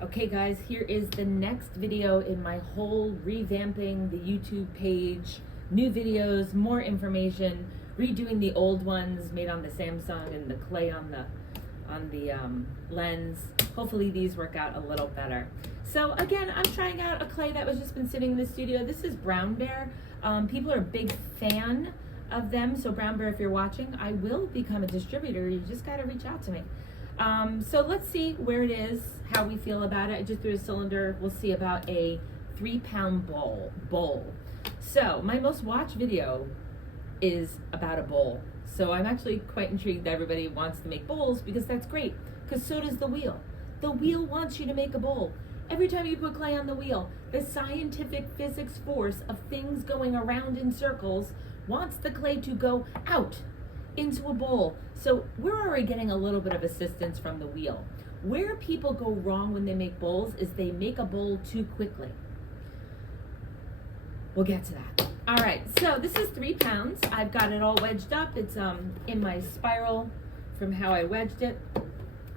Okay guys, here is the next video in my whole revamping the YouTube page, new videos, more information, redoing the old ones made on the Samsung and the clay on the lens. Hopefully these work out a little better. So again, I'm trying out a clay that was just been sitting in the studio. This is Brown Bear. People are a big fan of them, so Brown Bear, if you're watching, I will become a distributor. You just gotta reach out to me. So let's see where it is, how we feel about it. I just threw a cylinder. We'll see about a 3-pound bowl. So my most watched video is about a bowl. So I'm actually quite intrigued that everybody wants to make bowls, because that's great, because so does the wheel. The wheel wants you to make a bowl. Every time you put clay on the wheel, the scientific physics force of things going around in circles wants the clay to go out into a bowl. So we're already getting a little bit of assistance from the wheel. Where people go wrong when they make bowls is they make a bowl too quickly. We'll get to that. All right, so this is 3 pounds. I've got it all wedged up. It's in my spiral from how I wedged it.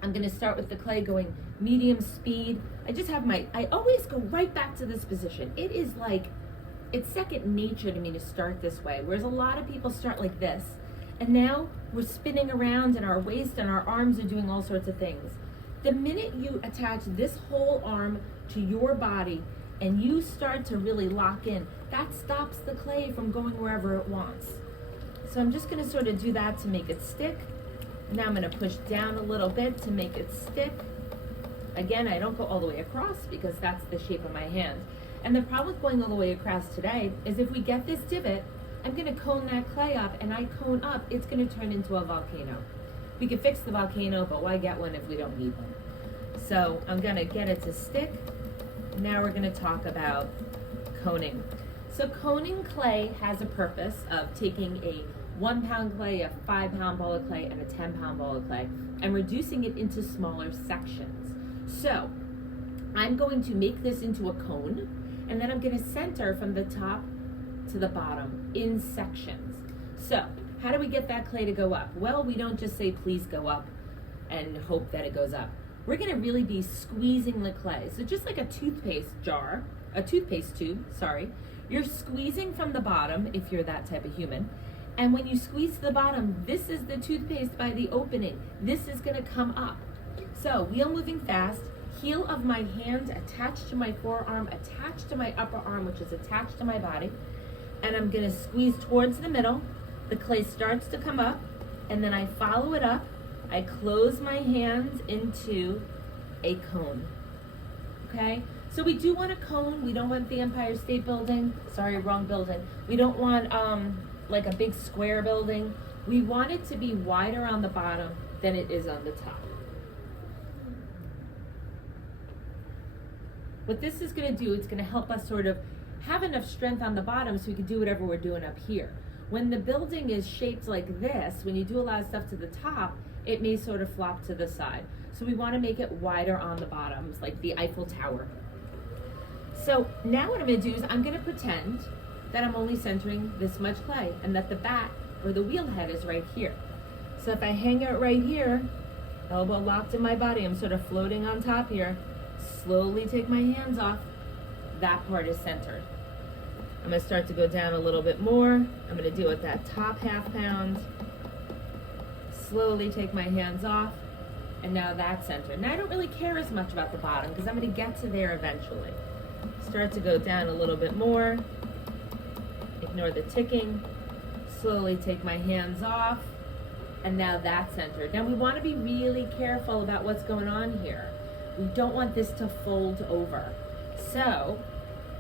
I'm gonna start with the clay going medium speed. I always go right back to this position. It is like, it's second nature to me to start this way, whereas a lot of people start like this. And now we're spinning around and our waist and our arms are doing all sorts of things. The minute you attach this whole arm to your body and you start to really lock in, that stops the clay from going wherever it wants. So I'm just gonna sort of do that to make it stick. Now I'm gonna push down a little bit to make it stick. Again, I don't go all the way across because that's the shape of my hand. And the problem with going all the way across today is if we get this divot, I'm gonna cone that clay up, and I cone up, it's gonna turn into a volcano. We can fix the volcano, but why get one if we don't need one? So I'm gonna get it to stick. Now we're gonna talk about coning. So coning clay has a purpose of taking a 1-pound clay, a 5-pound ball of clay, and a 10-pound ball of clay, and reducing it into smaller sections. So I'm going to make this into a cone, and then I'm gonna center from the top to the bottom in sections. So how do we get that clay to go up? Well, we don't just say please go up and hope that it goes up. We're gonna really be squeezing the clay. So just like a toothpaste tube, you're squeezing from the bottom if you're that type of human. And when you squeeze to the bottom, this is the toothpaste by the opening. This is gonna come up. So wheel moving fast, heel of my hand attached to my forearm, attached to my upper arm, which is attached to my body. And I'm gonna squeeze towards the middle. The clay starts to come up, and then I follow it up. I close my hands into a cone, okay? So we do want a cone. We don't want the Empire State Building. Sorry, wrong building. We don't want like a big square building. We want it to be wider on the bottom than it is on the top. What this is gonna do, it's gonna help us sort of have enough strength on the bottom so we can do whatever we're doing up here. When the building is shaped like this, when you do a lot of stuff to the top, it may sort of flop to the side. So we want to make it wider on the bottoms, like the Eiffel Tower. So now what I'm going to do is I'm going to pretend that I'm only centering this much clay and that the bat or the wheel head is right here. So if I hang it right here, elbow locked in my body, I'm sort of floating on top here, slowly take my hands off, that part is centered. I'm gonna start to go down a little bit more. I'm gonna deal with that top 1/2 pound. Slowly take my hands off, and now that's centered. Now I don't really care as much about the bottom because I'm gonna get to there eventually. Start to go down a little bit more. Ignore the ticking. Slowly take my hands off, and now that's centered. Now we wanna be really careful about what's going on here. We don't want this to fold over. So,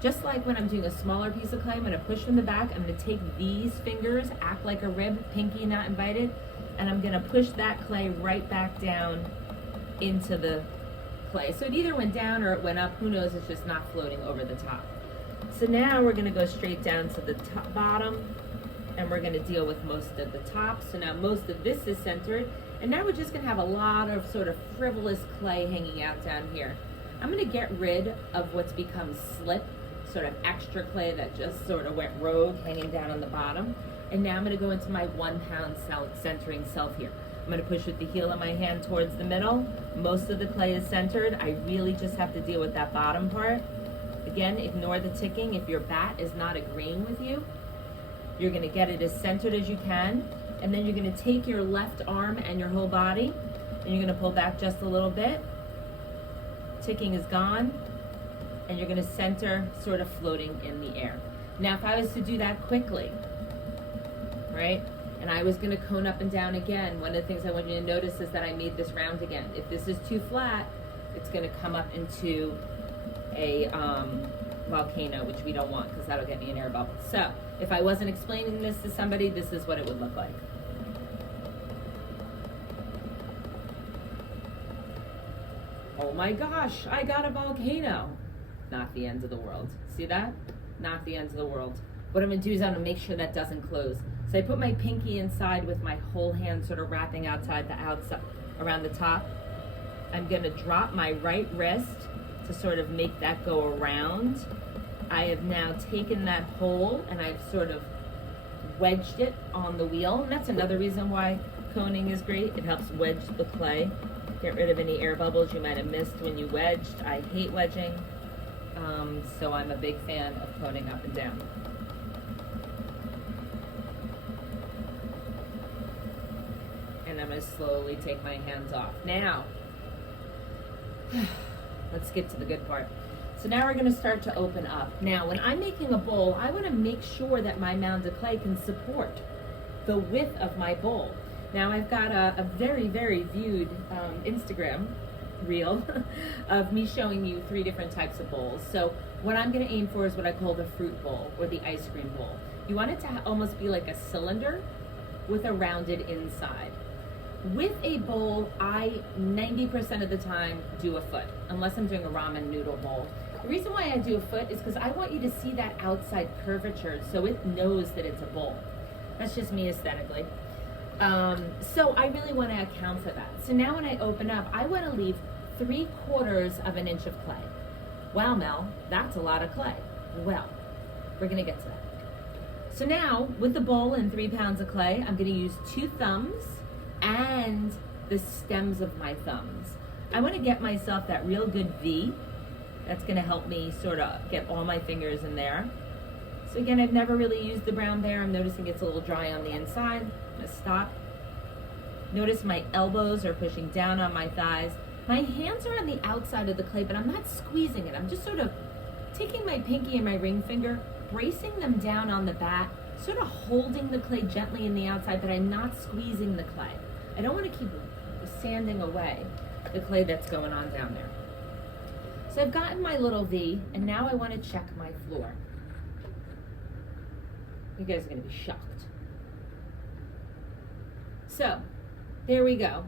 just like when I'm doing a smaller piece of clay, I'm gonna push from the back, I'm gonna take these fingers, act like a rib, pinky not invited, and I'm gonna push that clay right back down into the clay. So it either went down or it went up, who knows, it's just not floating over the top. So now we're gonna go straight down to the top, bottom, and we're gonna deal with most of the top. So now most of this is centered, and now we're just gonna have a lot of sort of frivolous clay hanging out down here. I'm gonna get rid of what's become slip, sort of extra clay that just sort of went rogue, hanging down on the bottom. And now I'm gonna go into my 1-pound centering self here. I'm gonna push with the heel of my hand towards the middle. Most of the clay is centered. I really just have to deal with that bottom part. Again, ignore the ticking. If your bat is not agreeing with you, you're gonna get it as centered as you can. And then you're gonna take your left arm and your whole body, and you're gonna pull back just a little bit. Ticking is gone, and you're gonna center, sort of floating in the air. Now, if I was to do that quickly, right, and I was gonna cone up and down again, one of the things I want you to notice is that I made this round again. If this is too flat, it's gonna come up into a volcano, which we don't want, because that'll get me an air bubble. So, if I wasn't explaining this to somebody, this is what it would look like. Oh my gosh, I got a volcano. Not the end of the world. See that? Not the end of the world. What I'm gonna do is I'm gonna make sure that doesn't close. So I put my pinky inside with my whole hand sort of wrapping outside around the top. I'm gonna drop my right wrist to sort of make that go around. I have now taken that hole and I've sort of wedged it on the wheel. And that's another reason why coning is great. It helps wedge the clay. Get rid of any air bubbles you might have missed when you wedged. I hate wedging, so I'm a big fan of coning up and down. And I'm gonna slowly take my hands off. Now, let's get to the good part. So now we're gonna start to open up. Now, when I'm making a bowl, I wanna make sure that my mound of clay can support the width of my bowl. Now I've got a very, very viewed Instagram reel of me showing you 3 different types of bowls. So what I'm gonna aim for is what I call the fruit bowl or the ice cream bowl. You want it to almost be like a cylinder with a rounded inside. With a bowl, I 90% of the time do a foot, unless I'm doing a ramen noodle bowl. The reason why I do a foot is because I want you to see that outside curvature so it knows that it's a bowl. That's just me aesthetically. So I really want to account for that. So now when I open up, I want to leave 3/4 of an inch of clay. Wow, Mel, that's a lot of clay. Well, we're going to get to that. So now, with the bowl and 3 pounds of clay, I'm going to use 2 thumbs and the stems of my thumbs. I want to get myself that real good V. That's going to help me sort of get all my fingers in there. So again, I've never really used the brown bear. I'm noticing it's a little dry on the inside. I'm going to stop. Notice my elbows are pushing down on my thighs. My hands are on the outside of the clay, but I'm not squeezing it. I'm just sort of taking my pinky and my ring finger, bracing them down on the bat, sort of holding the clay gently in the outside, but I'm not squeezing the clay. I don't want to keep sanding away the clay that's going on down there. So I've gotten my little V, and now I want to check my floor. You guys are going to be shocked. So, there we go.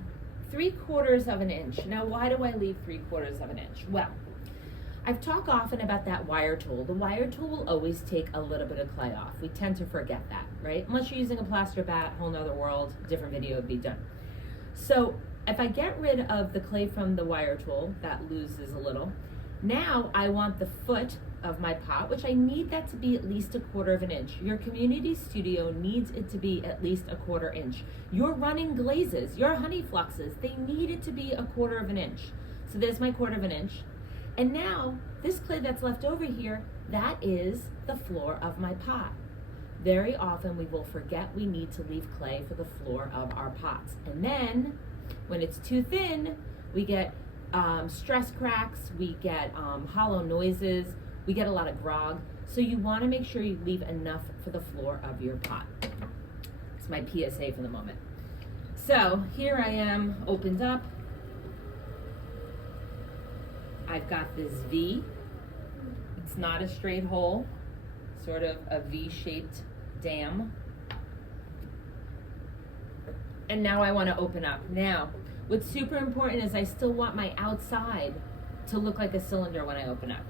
3/4 of an inch. Now, why do I leave 3/4 of an inch? Well, I've talked often about that wire tool. The wire tool will always take a little bit of clay off. We tend to forget that, right? Unless you're using a plaster bat, whole nother world, different video would be done. So, if I get rid of the clay from the wire tool, that loses a little. Now, I want the foot of my pot, which I need that to be at least 1/4 of an inch. Your community studio needs it to be at least 1/4 inch. Your running glazes, your honey fluxes, they need it to be 1/4 of an inch. So there's my 1/4 of an inch. And now, this clay that's left over here, that is the floor of my pot. Very often we will forget we need to leave clay for the floor of our pots. And then, when it's too thin, we get stress cracks, we get hollow noises, we get a lot of grog. So you want to make sure you leave enough for the floor of your pot. It's my PSA for the moment. So here I am, opened up. I've got this V. It's not a straight hole, sort of a V-shaped dam. And now I want to open up. Now, what's super important is I still want my outside to look like a cylinder when I open up.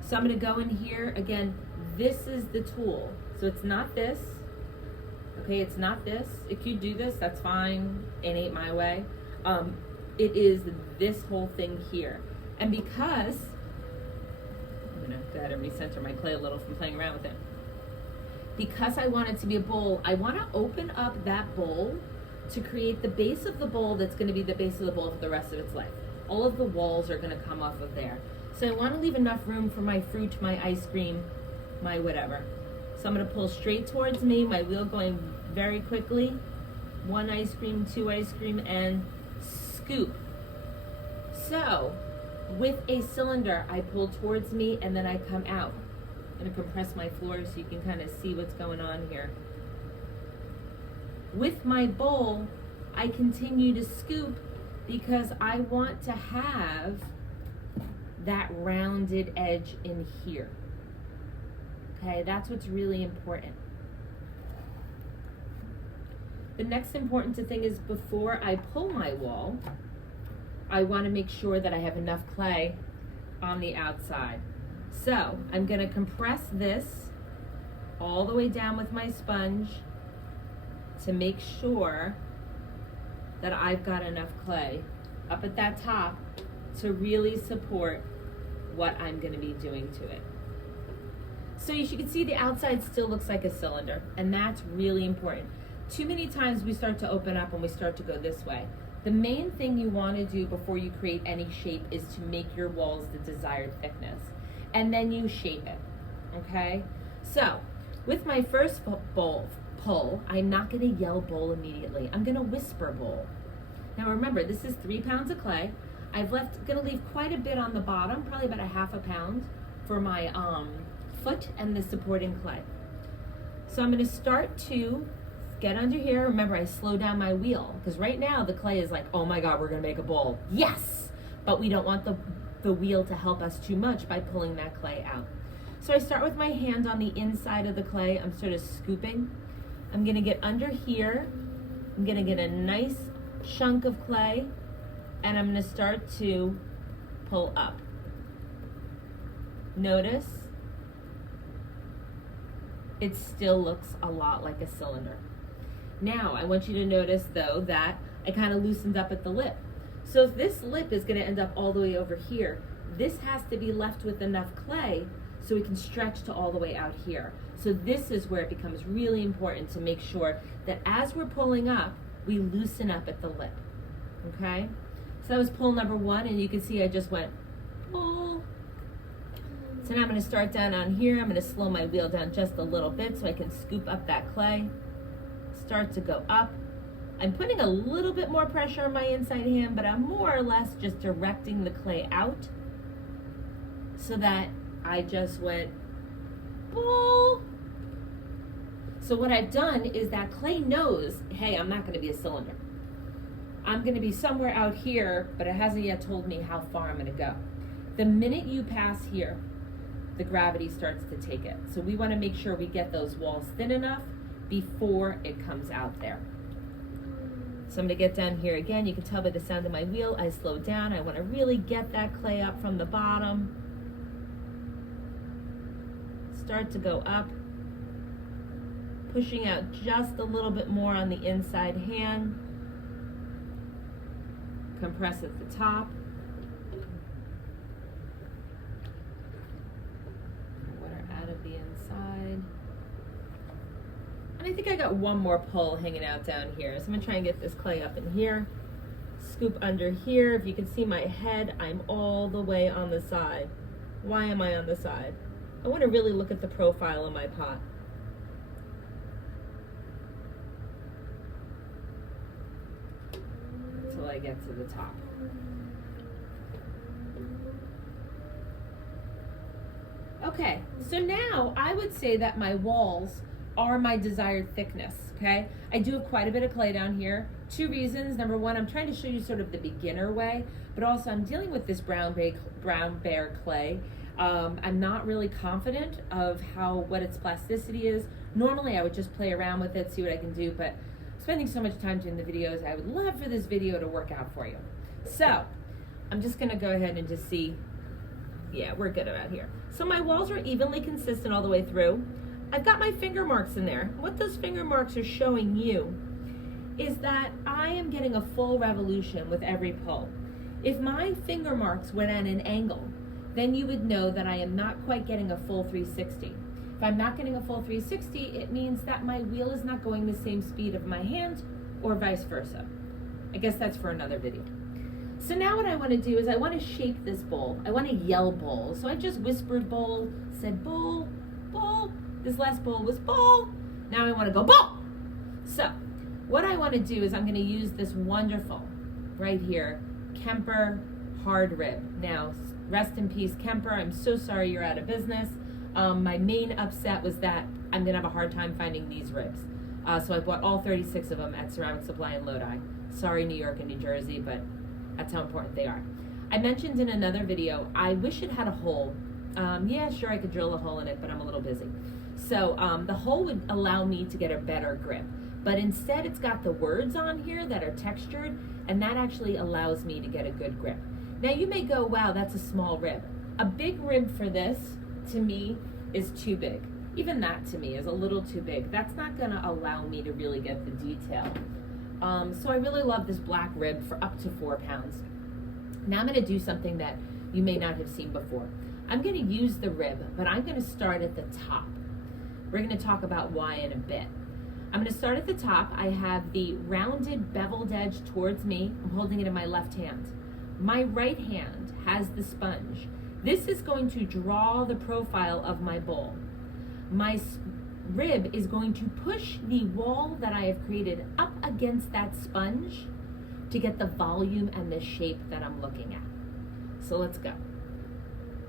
So I'm going to go in here. Again, this is the tool. So it's not this. Okay, it's not this. If you do this, that's fine. It ain't my way. It is this whole thing here. And because, I'm going to go ahead and recenter my clay a little from playing around with it. Because I want it to be a bowl, I want to open up that bowl to create the base of the bowl that's going to be the base of the bowl for the rest of its life. All of the walls are going to come off of there. So I want to leave enough room for my fruit, my ice cream, my whatever. So I'm going to pull straight towards me, my wheel going very quickly. 1 ice cream, 2 ice cream, and scoop. So with a cylinder, I pull towards me and then I come out. I'm going to compress my floor so you can kind of see what's going on here. With my bowl, I continue to scoop because I want to have that rounded edge in here. Okay, that's what's really important. The next important thing is before I pull my wall, I want to make sure that I have enough clay on the outside. So I'm going to compress this all the way down with my sponge to make sure that I've got enough clay up at that top to really support what I'm going to be doing to it. So as you can see, the outside still looks like a cylinder, and that's really important. Too many times we start to open up and we start to go this way. The main thing you want to do before you create any shape is to make your walls the desired thickness, and then you shape it, okay? So with my first bowl pull, I'm not going to yell bowl immediately. I'm going to whisper bowl. Now remember, this is 3 pounds of clay. I'm going to leave quite a bit on the bottom, probably about a ½ pound for my foot and the supporting clay. So I'm going to start to get under here. Remember, I slow down my wheel because right now the clay is like, oh my God, we're going to make a bowl. Yes! But we don't want the wheel to help us too much by pulling that clay out. So I start with my hand on the inside of the clay. I'm sort of scooping. I'm going to get under here. I'm going to get a nice chunk of clay, and I'm going to start to pull up. Notice it still looks a lot like a cylinder. Now I want you to notice though that I kind of loosened up at the lip. So if this lip is going to end up all the way over here, this has to be left with enough clay so it can stretch to all the way out here. So this is where it becomes really important to make sure that as we're pulling up, we loosen up at the lip, okay? So that was pull number 1, and you can see I just went pull. So now I'm going to start down on here. I'm going to slow my wheel down just a little bit so I can scoop up that clay. Start to go up. I'm putting a little bit more pressure on my inside hand, but I'm more or less just directing the clay out so that I just went pull. So what I've done is that clay knows, hey, I'm not going to be a cylinder. I'm going to be somewhere out here, but it hasn't yet told me how far I'm going to go. The minute you pass here, the gravity starts to take it. So we want to make sure we get those walls thin enough before it comes out there. So I'm going to get down here again. You can tell by the sound of my wheel, I slow down. I want to really get that clay up from the bottom. Start to go up. Pushing out just a little bit more on the inside hand. Compress at the top. Water out of the inside. And I think I got one more pull hanging out down here. So I'm gonna try and get this clay up in here. Scoop under here. If you can see my head, I'm all the way on the side. Why am I on the side? I want to really look at the profile of my pot. Until I get to the top. Okay, so now I would say that my walls are my desired thickness, okay? I do have quite a bit of clay down here. 2 reasons. Number 1, I'm trying to show you sort of the beginner way, but also I'm dealing with this brown bear clay. I'm not really confident of what its plasticity is. Normally I would just play around with it, see what I can do, but spending so much time doing the videos, I would love for this video to work out for you. So I'm just gonna go ahead and just see, yeah, we're good about here. So my walls are evenly consistent all the way through. I've got my finger marks in there. What those finger marks are showing you is that I am getting a full revolution with every pull. If my finger marks went at an angle, then you would know that I am not quite getting a full 360. If I'm not getting a full 360, it means that my wheel is not going the same speed of my hand or vice versa. I guess that's for another video. So now what I want to do is I want to shape this bowl. I want to yell bowl. So I just whispered bowl, said bowl, bowl. This last bowl was bowl. Now I want to go bowl. So what I want to do is I'm going to use this wonderful, right here, Kemper hard rib. Now, rest in peace, Kemper. I'm so sorry you're out of business. My main upset was that I'm going to have a hard time finding these ribs. So I bought all 36 of them at Ceramic Supply in Lodi. Sorry, New York and New Jersey, but that's how important they are. I mentioned in another video, I wish it had a hole. Yeah, sure, I could drill a hole in it, but I'm a little busy. So the hole would allow me to get a better grip. But instead, it's got the words on here that are textured, and that actually allows me to get a good grip. Now, you may go, wow, that's a small rib. A big rib for this, to me, is too big. Even that, to me, is a little too big. That's not going to allow me to really get the detail. So I really love this black rib for up to 4 pounds. Now I'm going to do something that you may not have seen before. I'm going to use the rib, but I'm going to start at the top. We're going to talk about why in a bit. I'm going to start at the top. I have the rounded beveled edge towards me. I'm holding it in my left hand. My right hand has the sponge. This is going to draw the profile of my bowl. My rib is going to push the wall that I have created up against that sponge to get the volume and the shape that I'm looking at. So let's go.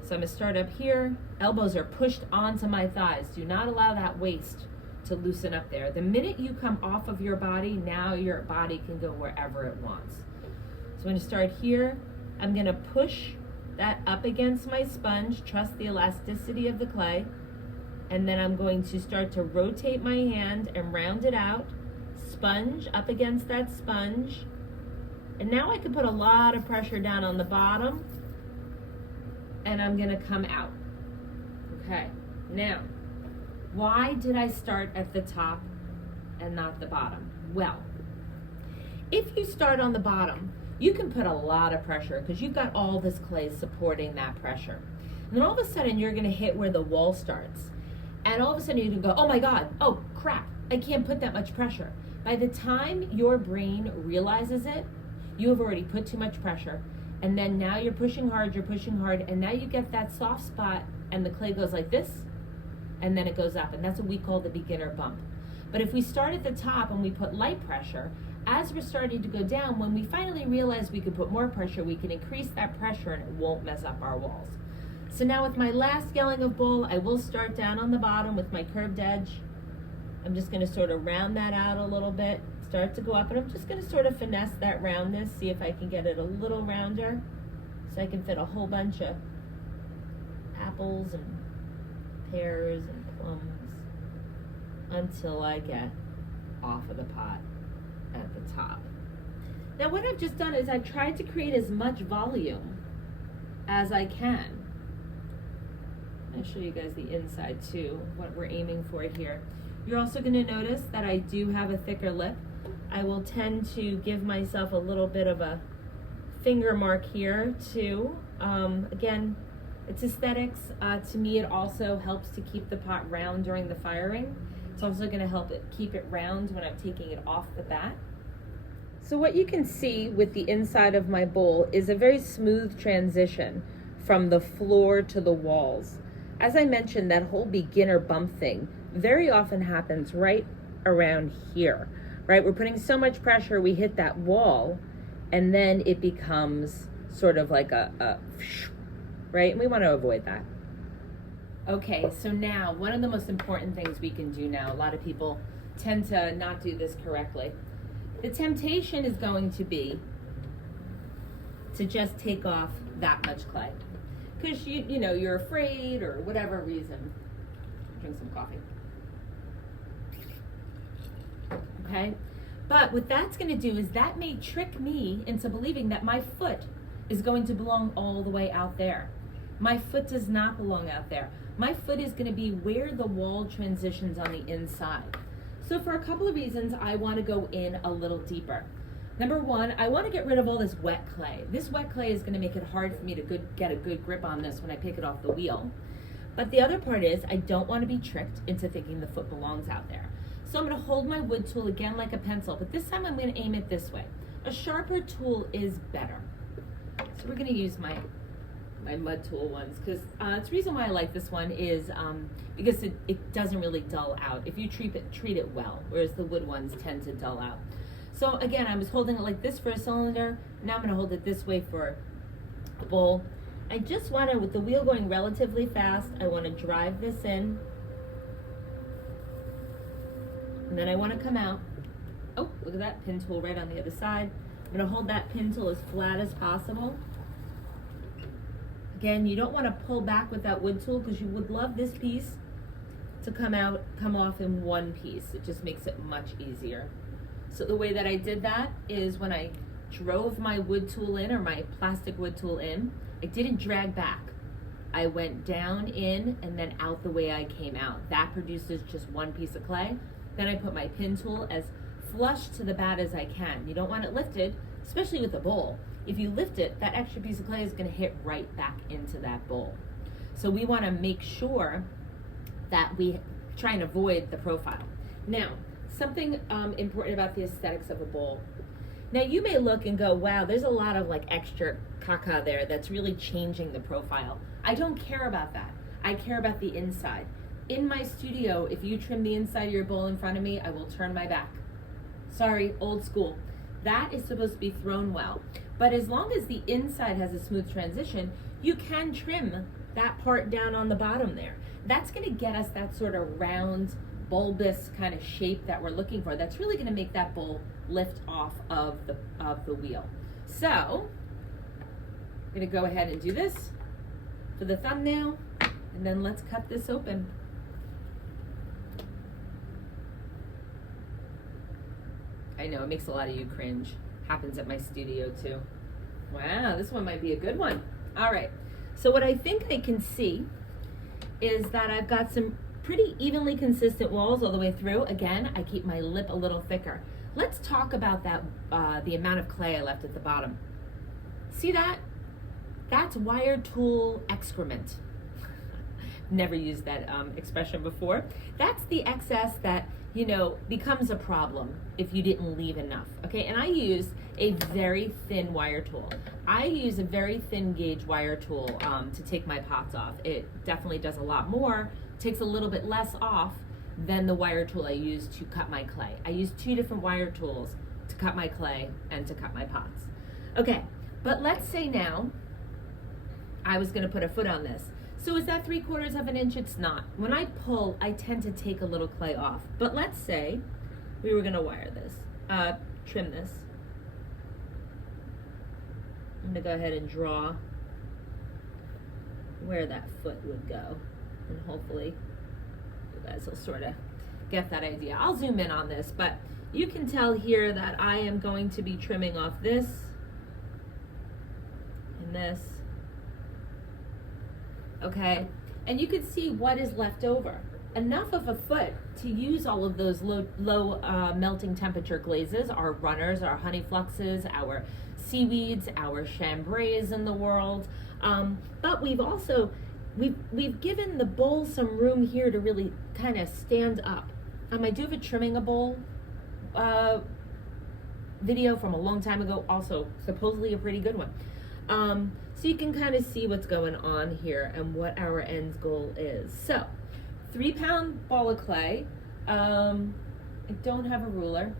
So I'm going to start up here. Elbows are pushed onto my thighs. Do not allow that waist to loosen up there. The minute you come off of your body, now your body can go wherever it wants. So I'm going to start here. I'm going to push that up against my sponge, trust the elasticity of the clay, and then I'm going to start to rotate my hand and round it out, sponge up against that sponge, and now I can put a lot of pressure down on the bottom, and I'm going to come out. Okay, now, why did I start at the top and not the bottom? Well, if you start on the bottom, you can put a lot of pressure because you've got all this clay supporting that pressure. And then all of a sudden you're going to hit where the wall starts. And all of a sudden you can go, oh my God, oh crap, I can't put that much pressure. By the time your brain realizes it, you have already put too much pressure. And then now you're pushing hard, and now you get that soft spot and the clay goes like this, and then it goes up. And that's what we call the beginner bump. But if we start at the top and we put light pressure, as we're starting to go down, when we finally realize we can put more pressure, we can increase that pressure and it won't mess up our walls. So now with my last yelling of bowl, I will start down on the bottom with my curved edge. I'm just going to sort of round that out a little bit, start to go up, and I'm just going to sort of finesse that roundness, see if I can get it a little rounder so I can fit a whole bunch of apples and pears and plums until I get off of the pot at the top. Now what I've just done is I've tried to create as much volume as I can. I'll show you guys the inside too, what we're aiming for here. You're also going to notice that I do have a thicker lip. I will tend to give myself a little bit of a finger mark here too. Again, it's aesthetics. To me, it also helps to keep the pot round during the firing. It's also going to help it keep it round when I'm taking it off the bat. So what you can see with the inside of my bowl is a very smooth transition from the floor to the walls. As I mentioned, that whole beginner bump thing very often happens right around here, right? We're putting so much pressure, we hit that wall, and then it becomes sort of like a right? And we want to avoid that. Okay, so now, one of the most important things we can do now, a lot of people tend to not do this correctly. The temptation is going to be to just take off that much clay. Because you know, you're afraid or whatever reason. Drink some coffee. Okay? But what that's going to do is that may trick me into believing that my foot is going to belong all the way out there. My foot does not belong out there. My foot is going to be where the wall transitions on the inside. So for a couple of reasons, I want to go in a little deeper. Number one, I want to get rid of all this wet clay. This wet clay is going to make it hard for me to get a good grip on this when I pick it off the wheel. But the other part is I don't want to be tricked into thinking the foot belongs out there. So I'm going to hold my wood tool again like a pencil, but this time I'm going to aim it this way. A sharper tool is better. So we're going to use my mud tool ones, because the reason why I like this one is because it doesn't really dull out if you treat it well, whereas the wood ones tend to dull out. So again, I was holding it like this for a cylinder. Now I'm going to hold it this way for a bowl. I just want to, with the wheel going relatively fast, I want to drive this in, and then I want to come out. Oh, look at that pin tool right on the other side. I'm going to hold that pin tool as flat as possible. Again, you don't want to pull back with that wood tool, because you would love this piece to come off in one piece. It just makes it much easier. So the way that I did that is when I drove my wood tool in, or my plastic wood tool in, I didn't drag back. I went down in and then out the way I came out. That produces just one piece of clay. Then I put my pin tool as flush to the bat as I can. You don't want it lifted, especially with a bowl. If you lift it, that extra piece of clay is going to hit right back into that bowl. So we want to make sure that we try and avoid the profile. Now, something important about the aesthetics of a bowl. Now you may look and go, wow, there's a lot of like extra caca there that's really changing the profile. I don't care about that. I care about the inside. In my studio, if you trim the inside of your bowl in front of me, I will turn my back. Sorry, old school. That is supposed to be thrown well. But as long as the inside has a smooth transition, you can trim that part down on the bottom there. That's going to get us that sort of round, bulbous kind of shape that we're looking for. That's really going to make that bowl lift off of the wheel. So I'm going to go ahead and do this for the thumbnail, and then let's cut this open. I know, it makes a lot of you cringe. Happens at my studio too. Wow, this one might be a good one. All right, so what I think I can see is that I've got some pretty evenly consistent walls all the way through. Again, I keep my lip a little thicker. Let's talk about that, the amount of clay I left at the bottom. See that? That's wire tool excrement. Never used that expression before. That's the excess that, you know, becomes a problem if you didn't leave enough, okay? And I use a very thin wire tool. I use a very thin gauge wire tool to take my pots off. It definitely does a lot more, takes a little bit less off than the wire tool I use to cut my clay. I use 2 different wire tools to cut my clay and to cut my pots. Okay, but let's say now I was gonna put a foot on this. So is that 3/4 of an inch? It's not. When I pull, I tend to take a little clay off. But let's say we were gonna wire this, trim this. I'm gonna go ahead and draw where that foot would go. And hopefully you guys will sort of get that idea. I'll zoom in on this, but you can tell here that I am going to be trimming off this and this. Okay, and you can see what is left over. Enough of a foot to use all of those low melting temperature glazes, our runners, our honey fluxes, our seaweeds, our chambrays in the world. But we've also, we've given the bowl some room here to really kind of stand up. I do have a trimming a bowl video from a long time ago, also supposedly a pretty good one. So you can kind of see what's going on here and what our end goal is. So, 3-pound ball of clay. I don't have a ruler.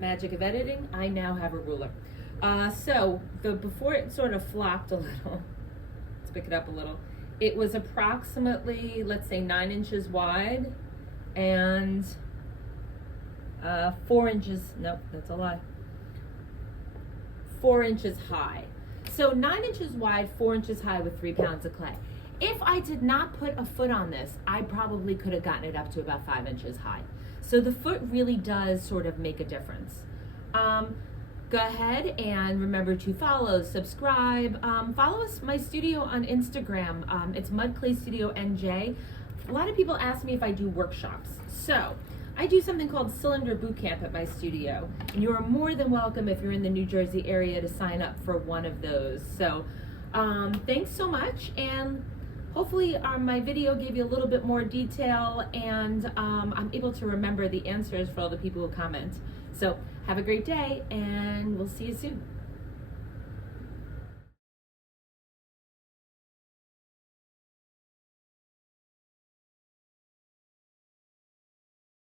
Magic of editing, I now have a ruler. Before it sort of flopped a little, let's pick it up a little, it was approximately, let's say 9 inches wide and 4 inches, nope, that's a lie, 4 inches high. So 9 inches wide, 4 inches high with 3 pounds of clay. If I did not put a foot on this, I probably could have gotten it up to about 5 inches high. So the foot really does sort of make a difference. Go ahead and remember to follow, subscribe, follow my studio on Instagram. It's Mud Clay Studio NJ. A lot of people ask me if I do workshops. So I do something called Cylinder Boot Camp at my studio, and you are more than welcome if you're in the New Jersey area to sign up for one of those. So thanks so much, and hopefully my video gave you a little bit more detail, and I'm able to remember the answers for all the people who comment. So have a great day, and we'll see you soon.